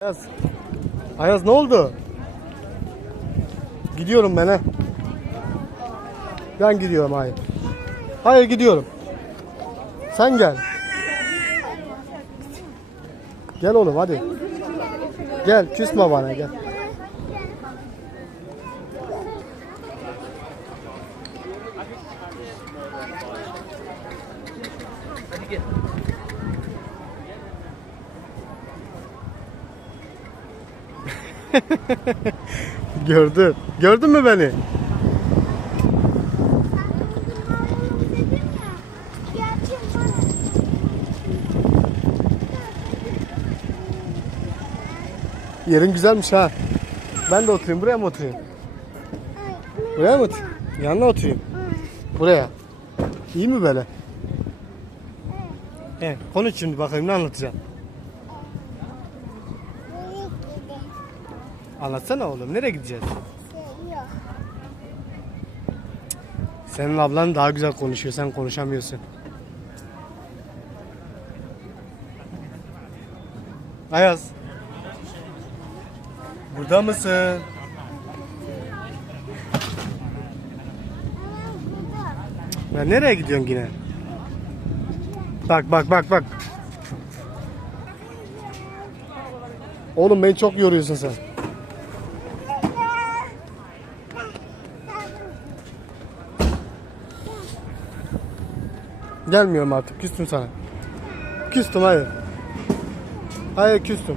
Ayaz. Ayaz ne oldu? Gidiyorum ben he. Ben gidiyorum hayır. Hayır gidiyorum. Sen gel. Gel oğlum hadi. Gel küsme bana gel. Gördün. Gördün mü beni? Yerin güzelmiş ha. Ben de oturayım. Buraya mı oturayım? Buraya mı oturayım? Yanına oturayım. Buraya. İyi mi böyle? He, konuş şimdi bakayım ne anlatacaksın? Anlatsana oğlum. Nereye gideceğiz? Senin ablan daha güzel konuşuyor. Sen konuşamıyorsun. Ayaz. Burada mısın? Ya nereye gidiyorsun yine? Bak bak bak bak. Oğlum beni çok yoruyorsun sen. Gelmiyorum artık. Küstüm sana. Küstüm hayır. Hayır küstüm.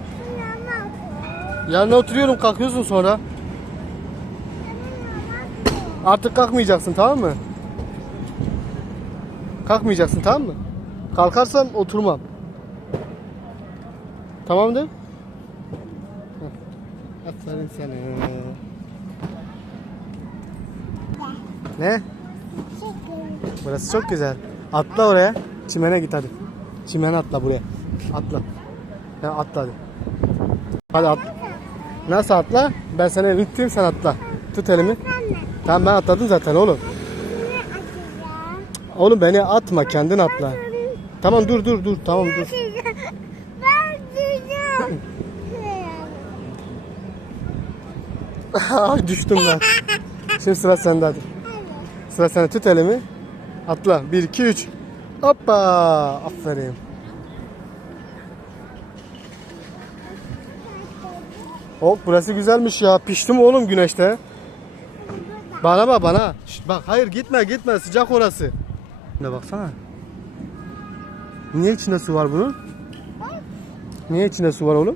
Yanına oturuyorum kalkıyorsun sonra. Artık kalkmayacaksın tamam mı? Kalkmayacaksın tamam mı? Kalkarsan oturmam. Tamam değil mi? Aferin sana. Ne? Burası çok güzel. Atla oraya. Çimene git hadi. Çimene atla buraya. Atla. Ya atla hadi. Hadi atla. Nasıl atla? Ben sana tutayım sen atla. Tut elimi. Tamam ben atladım zaten oğlum. Oğlum beni atma kendin atla. Tamam dur dur dur tamam dur. Ay düştüm ben. Şimdi sıra sende hadi. Sıra sende tut elimi. Atla. 1 2 3. Hoppa. Aferin. Hop burası güzelmiş ya. Piştim oğlum güneşte. Bana bak bana. Şşt, bak hayır gitme gitme sıcak orası. Ne baksana. Niye içinde su var bunun? Niye içinde su var oğlum?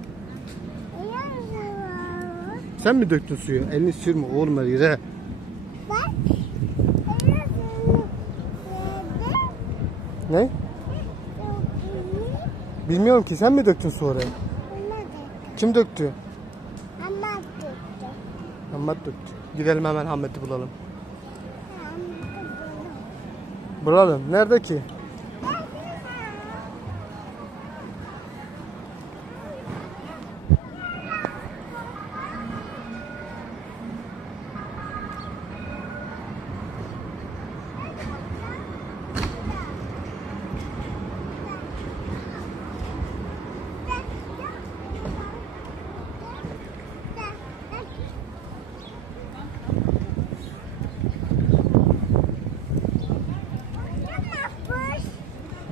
Sen mi döktün suyu? Elini sürme oğlum her yere. Ne? Bilmiyorum ki sen mi döktün su oraya? Kim döktü? Ahmet döktü. Gidelim hemen Ahmet'i bulalım. Bulalım. Nerede ki?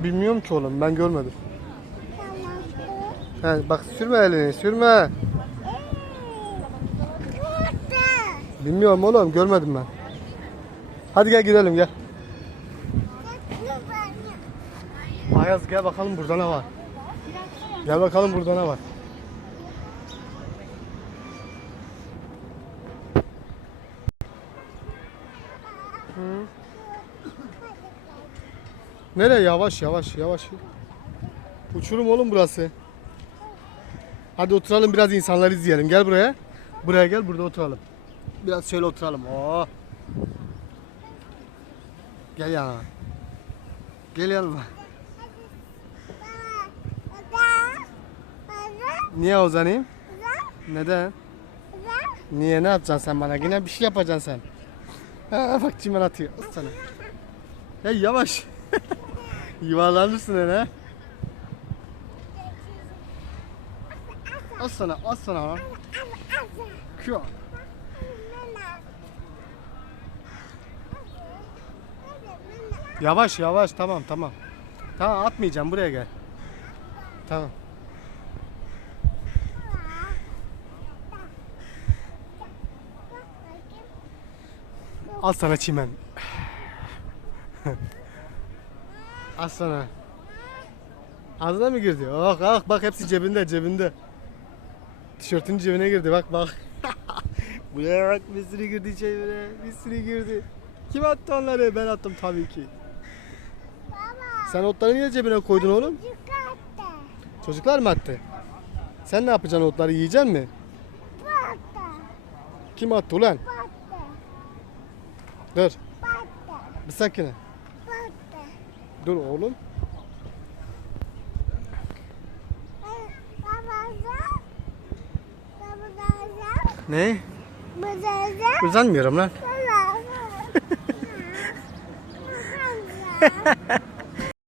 Bilmiyorum ki oğlum ben görmedim. He, bak sürme elini sürme. Bilmiyorum oğlum görmedim ben. Hadi gel gidelim gel. Ayaz gel bakalım burada ne var. Gel bakalım burada ne var. Hı. Nereye yavaş yavaş yavaş. Uçurum oğlum burası. Hadi oturalım biraz insanları izleyelim. Gel buraya. Buraya gel burada oturalım. Biraz şöyle oturalım. Oo. Gel yanıma. Gel yanıma. Niye uzanayım? Neden? Niye ne yapacaksın sen bana? Yine bir şey yapacaksın sen. Ha, bak çimen atıyor. Sana. Hey yavaş. Yuvarlanırsın öyle. Az sana az sana. Kyo. Yavaş yavaş tamam tamam. Tamam atmayacağım buraya gel. Tamam. Al sana çimen. Al sana. Ağzına mı girdi? Oh ah bak hepsi cebinde cebinde. Tişörtün cebine girdi bak bak. Buraya bak bir sürü girdi cebine. Bir sürü girdi. Kim attı onları? Ben attım tabii ki. Sen otları niye cebine koydun oğlum? Çocuklar mı attı? Sen ne yapacaksın otları yiyecek mi? Kim attı ulan? Dur. Bir sakine. Dur oğlum. Ne? Uzanmıyorum lan.